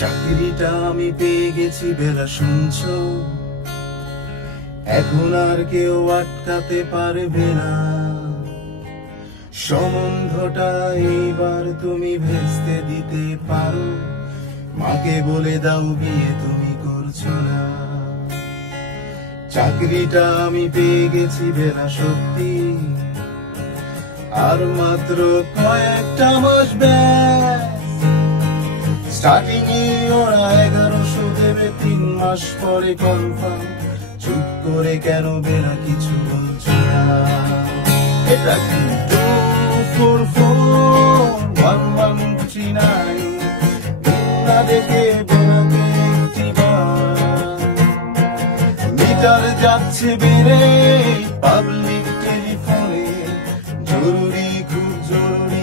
চাকরিটা আমি পেয়ে গেছি বেলা শুনছো, এখন আর কেউ আটকাতে পারবে না। সম্বন্ধটা এইবার তুমি ভেস্তে দিতে পারো, মাকে বলে দাও বিয়ে তুমি করছো না। চাকরিটা আমি পেয়ে গেছি বেলা সত্যি, আর মাত্র কয়েকটা মাস ব্যাস। স্টার্টিং এ ওরা 1100 দেবে, 3 মাস পরে কনফার্ম। চুপ করে কেন বেলা কিছু বলছো না? এটা কি 2441139 না দেখে বেলাকে মিটার যাচ্ছে বেড়ে, পাবলিক টেলিফোনে জরুরি খুব জরুরি